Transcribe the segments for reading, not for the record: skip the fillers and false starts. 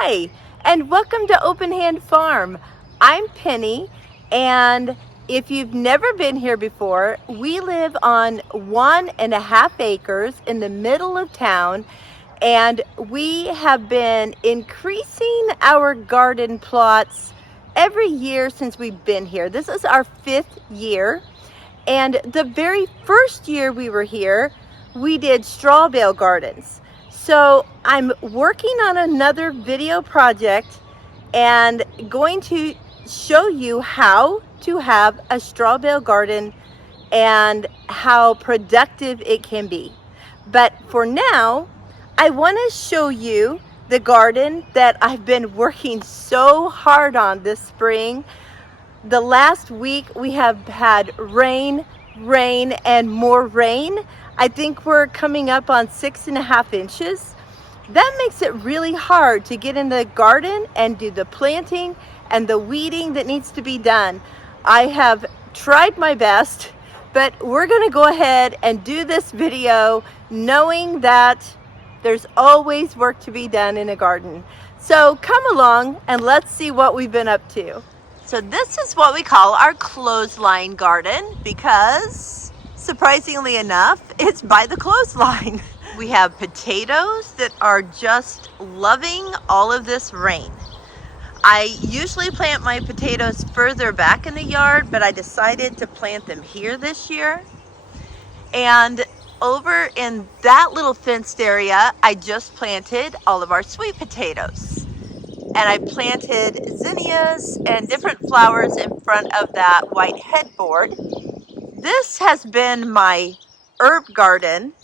Hi, and welcome to Open Hand Farm. I'm Penny, and if you've never been here before, we live on 1.5 acres in the middle of town, and we have been increasing our garden plots every year since we've been here. This is our 5th year, and the very first year we were here, we did straw bale gardens. So I'm working on another video project and going to show you how to have a straw bale garden and how productive it can be. But for now, I want to show you the garden that I've been working so hard on this spring. The last week we have had rain, and more rain. I think we're coming up on 6.5 inches. That makes it really hard to get in the garden and do the planting and the weeding that needs to be done. I have tried my best, but we're gonna go ahead and do this video knowing that there's always work to be done in a garden. So come along and let's see what we've been up to. So this is what we call our clothesline garden because, surprisingly enough, it's by the clothesline. We have potatoes that are just loving all of this rain. I usually plant my potatoes further back in the yard, but I decided to plant them here this year. And over in that little fenced area, I just planted all of our sweet potatoes. And I planted zinnias and different flowers in front of that white headboard. This has been my herb garden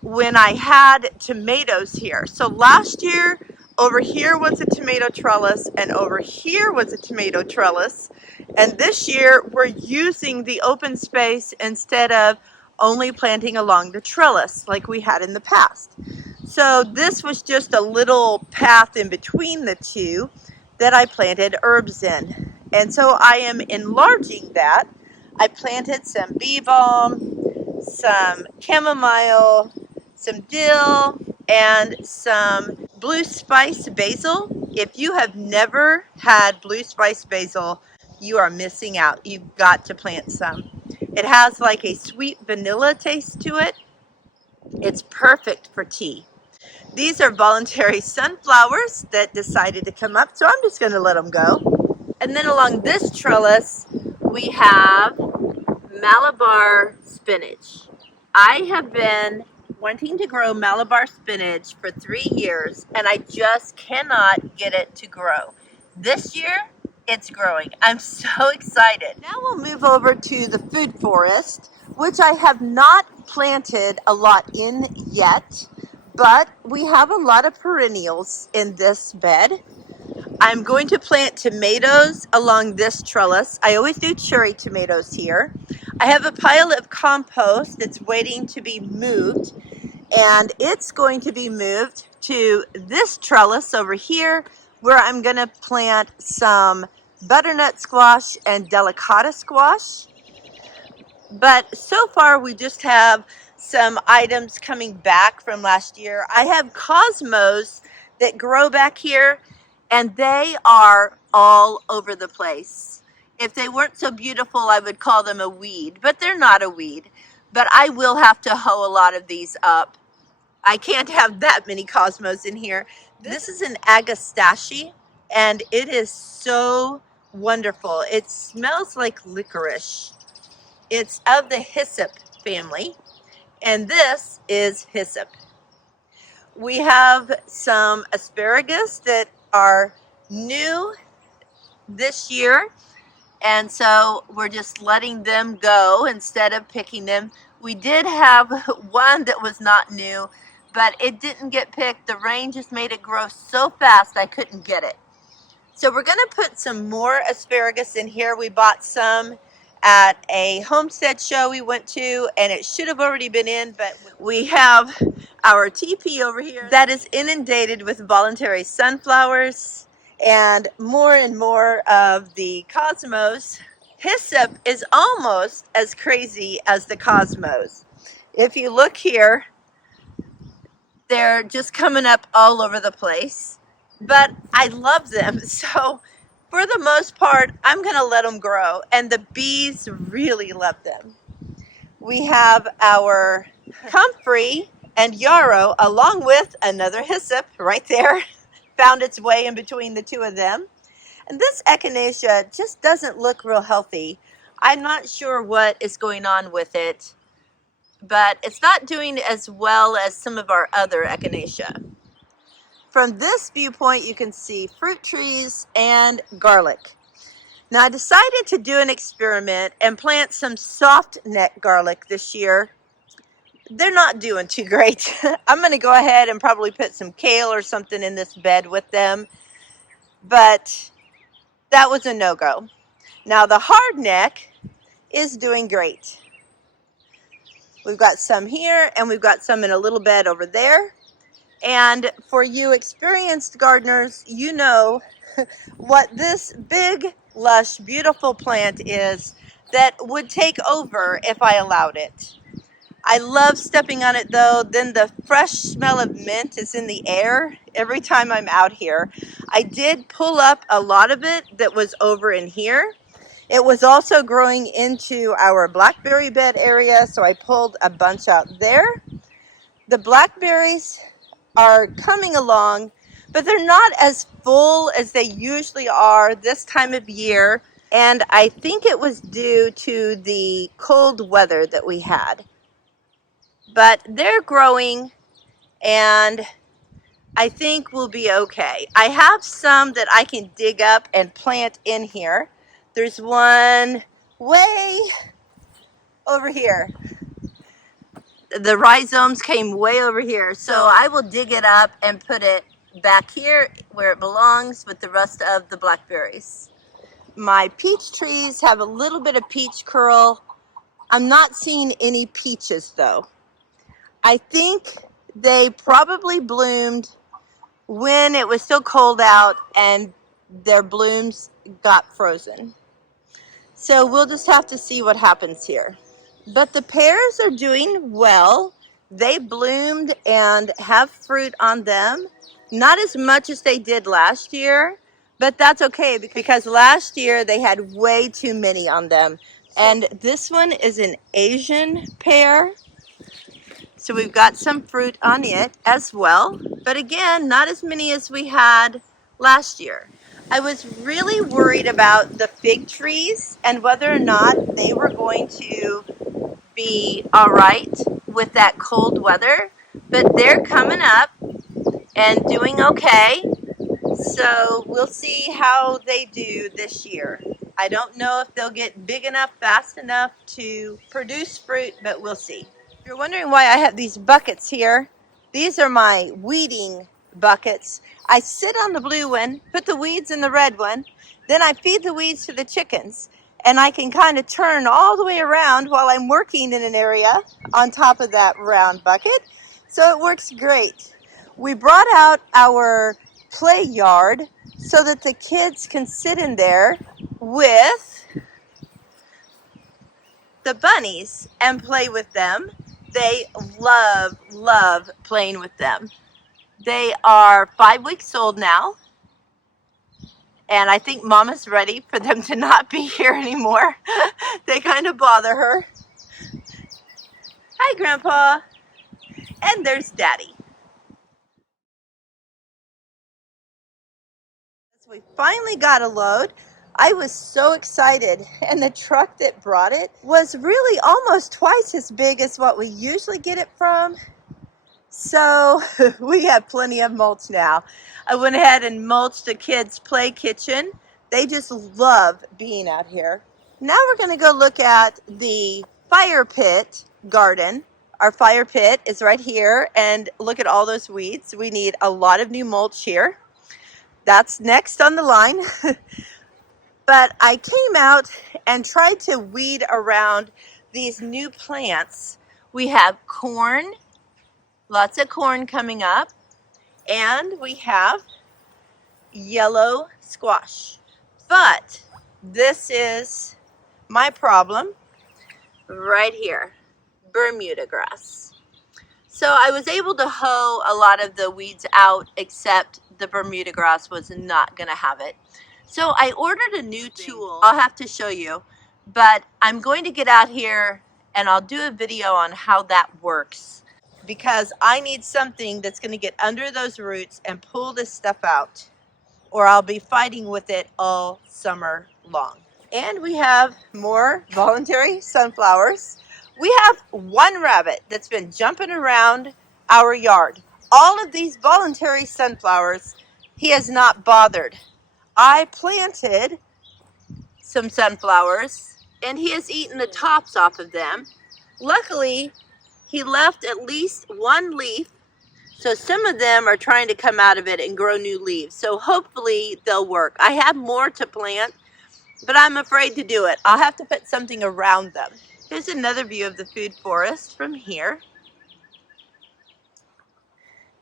when I had tomatoes here. So last year, over here was a tomato trellis, and over here was a tomato trellis. And this year, we're using the open space instead of only planting along the trellis like we had in the past. So this was just a little path in between the two that I planted herbs in. And so I am enlarging that. I planted some bee balm, some chamomile, some dill, and some blue spice basil. If you have never had blue spice basil, you are missing out. You've got to plant some. It has like a sweet vanilla taste to it. It's perfect for tea. These are voluntary sunflowers that decided to come up, so I'm just going to let them go. And then along this trellis, we have Malabar spinach. I have been wanting to grow Malabar spinach for 3 years, and I just cannot get it to grow. This year, it's growing. I'm so excited. Now we'll move over to the food forest, which I have not planted a lot in yet, but we have a lot of perennials in this bed. I'm going to plant tomatoes along this trellis. I always do cherry tomatoes here. I have a pile of compost that's waiting to be moved, and it's going to be moved to this trellis over here where I'm going to plant some butternut squash and delicata squash. But so far we just have some items coming back from last year. I have cosmos that grow back here, and they are all over the place. If they weren't so beautiful, I would call them a weed, but they're not a weed. But I will have to hoe a lot of these up. I can't have that many cosmos in here. This is an agastache, and it is so wonderful. It smells like licorice. It's of the hyssop family, and this is hyssop. We have some asparagus that are new this year, and so we're just letting them go instead of picking them. We did have one that was not new, but it didn't get picked. The rain just made it grow so fast I couldn't get it. So we're going to put some more asparagus in here. We bought some at a homestead show we went to, and it should have already been in, but we have our teepee over here that is inundated with voluntary sunflowers and more of the cosmos. Hyssop is almost as crazy as the cosmos. If you look here, they're just coming up all over the place. but I love them. So for the most part, I'm gonna let them grow, and the bees really love them. We have our comfrey and yarrow along with another hyssop right there. Found its way in between the two of them. And this echinacea just doesn't look real healthy. I'm not sure what is going on with it, but it's not doing as well as some of our other echinacea. From this viewpoint, you can see fruit trees and garlic. Now I decided to do an experiment and plant some soft neck garlic this year. They're not doing too great. I'm going to go ahead and probably put some kale or something in this bed with them, but that was a no-go. Now the hardneck is doing great. We've got some here and we've got some in a little bed over there. And for you experienced gardeners, you know what this big, lush, beautiful plant is that would take over if I allowed it. I love stepping on it though. Then the fresh smell of mint is in the air every time I'm out here. I did pull up a lot of it that was over in here. It was also growing into our blackberry bed area, so I pulled a bunch out there. The blackberries are coming along, but they're not as full as they usually are this time of year, and I think it was due to the cold weather that we had. But they're growing, and I think we'll be okay. I have some that I can dig up and plant in here. There's one way over here. The rhizomes came way over here, so I will dig it up and put it back here where it belongs with the rest of the blackberries. My peach trees have a little bit of peach curl. I'm not seeing any peaches though. I think they probably bloomed when it was still cold out and their blooms got frozen. So we'll just have to see what happens here. But the pears are doing well. They bloomed and have fruit on them. Not as much as they did last year, but that's okay because last year they had way too many on them. And this one is an Asian pear. So we've got some fruit on it as well. But again, not as many as we had last year. I was really worried about the fig trees and whether or not they were going to be all right with that cold weather, but they're coming up and doing okay. So we'll see how they do this year. I don't know if they'll get big enough, fast enough to produce fruit, but we'll see. If you're wondering why I have these buckets here, these are my weeding buckets. I sit on the blue one, put the weeds in the red one, then I feed the weeds to the chickens, and I can kind of turn all the way around while I'm working in an area on top of that round bucket. So it works great. We brought out our play yard so that the kids can sit in there with the bunnies and play with them. They love playing with them. They are 5 weeks old now, and I think Mama's ready for them to not be here anymore. They kind of bother her. Hi, Grandpa. And there's Daddy. We finally got a load. I was so excited, and the truck that brought it was really almost twice as big as what we usually get it from. So we have plenty of mulch now. I went ahead and mulched the kids' play kitchen. They just love being out here. Now we're going to go look at the fire pit garden. Our fire pit is right here, and look at all those weeds. We need a lot of new mulch here. That's next on the line. But I came out and tried to weed around these new plants. We have corn, lots of corn coming up, and we have yellow squash. But this is my problem right here, Bermuda grass. So I was able to hoe a lot of the weeds out except the Bermuda grass was not going to have it. So I ordered a new tool. I'll have to show you, but I'm going to get out here and I'll do a video on how that works, because I need something that's going to get under those roots and pull this stuff out, or I'll be fighting with it all summer long. And we have more voluntary sunflowers. We have one rabbit that's been jumping around our yard. All of these voluntary sunflowers, he has not bothered. I planted some sunflowers and he has eaten the tops off of them. Luckily, he left at least one leaf, so some of them are trying to come out of it and grow new leaves. So hopefully they'll work. I have more to plant, but I'm afraid to do it. I'll have to put something around them. Here's another view of the food forest from here.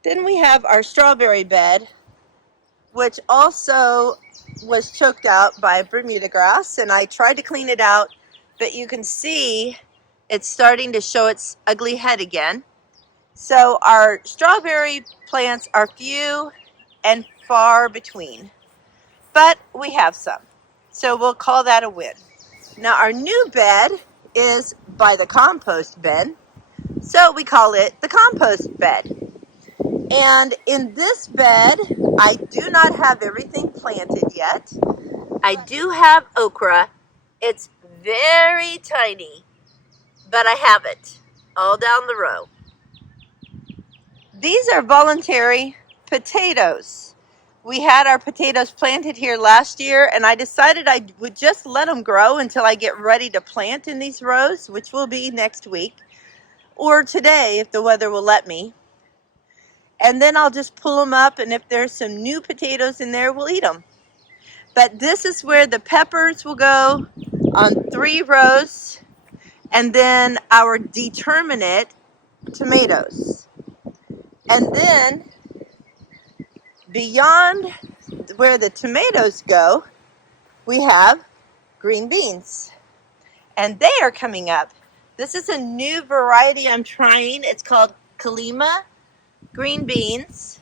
Then we have our strawberry bed, which also was choked out by Bermuda grass, and I tried to clean it out, but you can see it's starting to show its ugly head again. So our strawberry plants are few and far between, but we have some. So we'll call that a win. Now our new bed is by the compost bin, so we call it the compost bed. And in this bed, I do not have everything planted yet. I do have okra. It's very tiny, but I have it all down the row. These are voluntary potatoes. We had our potatoes planted here last year, and I decided I would just let them grow until I get ready to plant in these rows, which will be next week, or today if the weather will let me. And then I'll just pull them up, and if there's some new potatoes in there, we'll eat them. But this is where the peppers will go on 3 rows, and then our determinate tomatoes. And then beyond where the tomatoes go, we have green beans, and they are coming up. This is a new variety I'm trying. It's called Kalima green beans.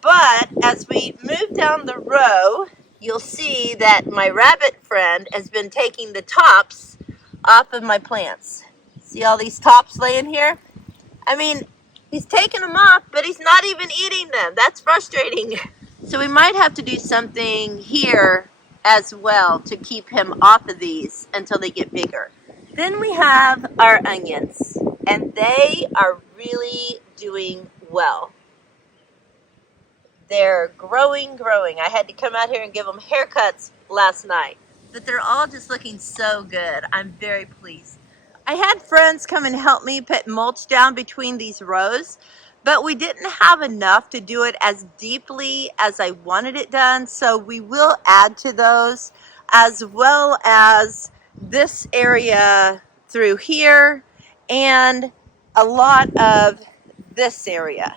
But as we move down the row, you'll see that my rabbit friend has been taking the tops off of my plants. See all these tops laying here? I mean, he's taking them off, but he's not even eating them. That's frustrating. So we might have to do something here as well to keep him off of these until they get bigger. Then we have our onions, and they are really doing well. They're growing. I had to come out here and give them haircuts last night, but they're all just looking so good. I'm very pleased. I had friends come and help me put mulch down between these rows, but we didn't have enough to do it as deeply as I wanted it done, so we will add to those, as well as this area through here and a lot of this area.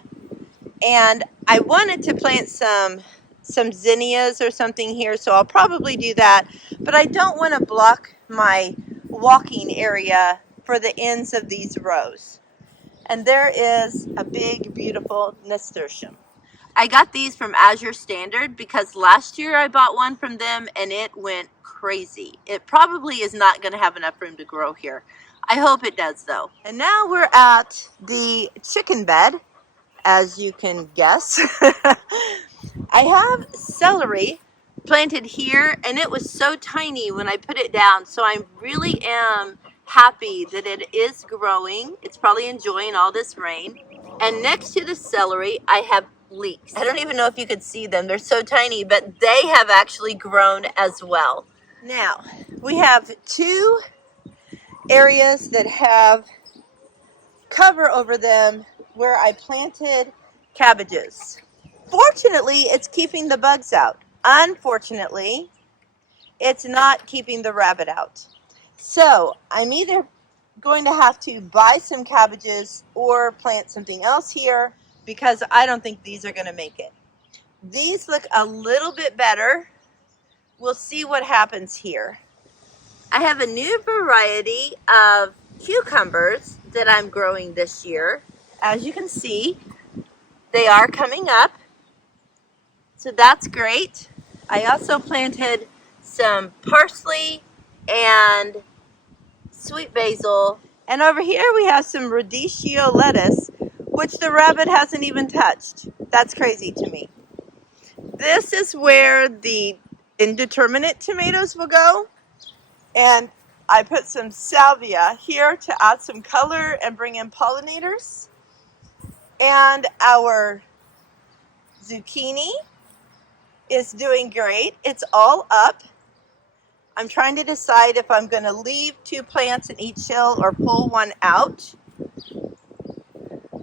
And I wanted to plant some zinnias or something here, so I'll probably do that, but I don't want to block my walking area for the ends of these rows. And there is a big, beautiful nasturtium. I got these from Azure Standard because last year I bought one from them and it went crazy. It probably is not going to have enough room to grow here. I hope it does though. And now we're at the chicken bed, as you can guess. I have celery planted here, and it was so tiny when I put it down, so I really am happy that it is growing. It's probably enjoying all this rain. And next to the celery, I have leeks. I don't even know if you could see them. They're so tiny, but they have actually grown as well. Now, we have 2 areas that have cover over them where I planted cabbages. Fortunately, it's keeping the bugs out. Unfortunately, it's not keeping the rabbit out. So I'm either going to have to buy some cabbages or plant something else here, because I don't think these are going to make it. These look a little bit better. We'll see what happens here. I have a new variety of cucumbers that I'm growing this year. As you can see, they are coming up. So that's great. I also planted some parsley and sweet basil. And over here we have some radicchio lettuce, which the rabbit hasn't even touched. That's crazy to me. This is where the indeterminate tomatoes will go. And I put some salvia here to add some color and bring in pollinators. And our zucchini is doing great. It's all up. I'm trying to decide if I'm going to leave 2 plants in each hill or pull one out.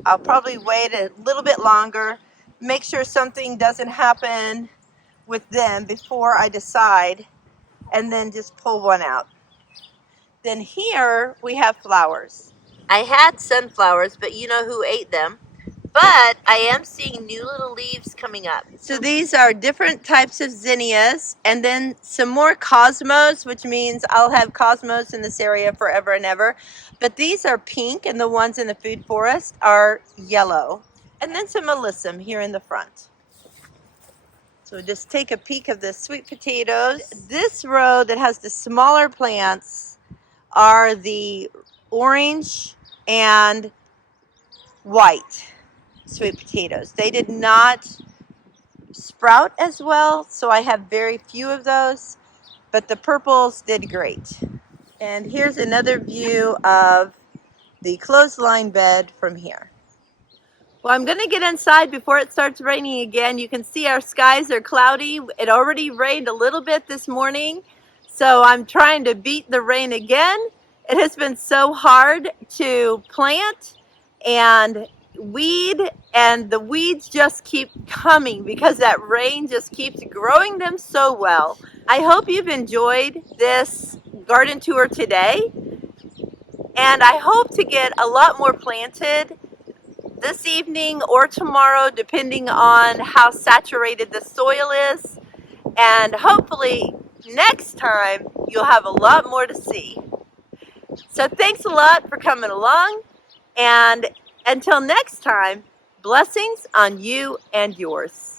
I'll probably wait a little bit longer, make sure something doesn't happen with them before I decide, and then just pull one out. Then here we have flowers. I had sunflowers, but you know who ate them. But I am seeing new little leaves coming up. So these are different types of zinnias, and then some more cosmos, which means I'll have cosmos in this area forever and ever. But these are pink, and the ones in the food forest are yellow. And then some alyssum here in the front. So just take a peek of the sweet potatoes. This row that has the smaller plants are the orange and white sweet potatoes. They did not sprout as well, so I have very few of those, but the purples did great. And here's another view of the clothesline bed from here. Well, I'm gonna get inside before it starts raining again. You can see our skies are cloudy. It already rained a little bit this morning, so I'm trying to beat the rain again. It has been so hard to plant and weed, and the weeds just keep coming because that rain just keeps growing them so well. I hope you've enjoyed this garden tour today, and I hope to get a lot more planted this evening or tomorrow, depending on how saturated the soil is, and hopefully next time you'll have a lot more to see. So thanks a lot for coming along, and until next time, blessings on you and yours.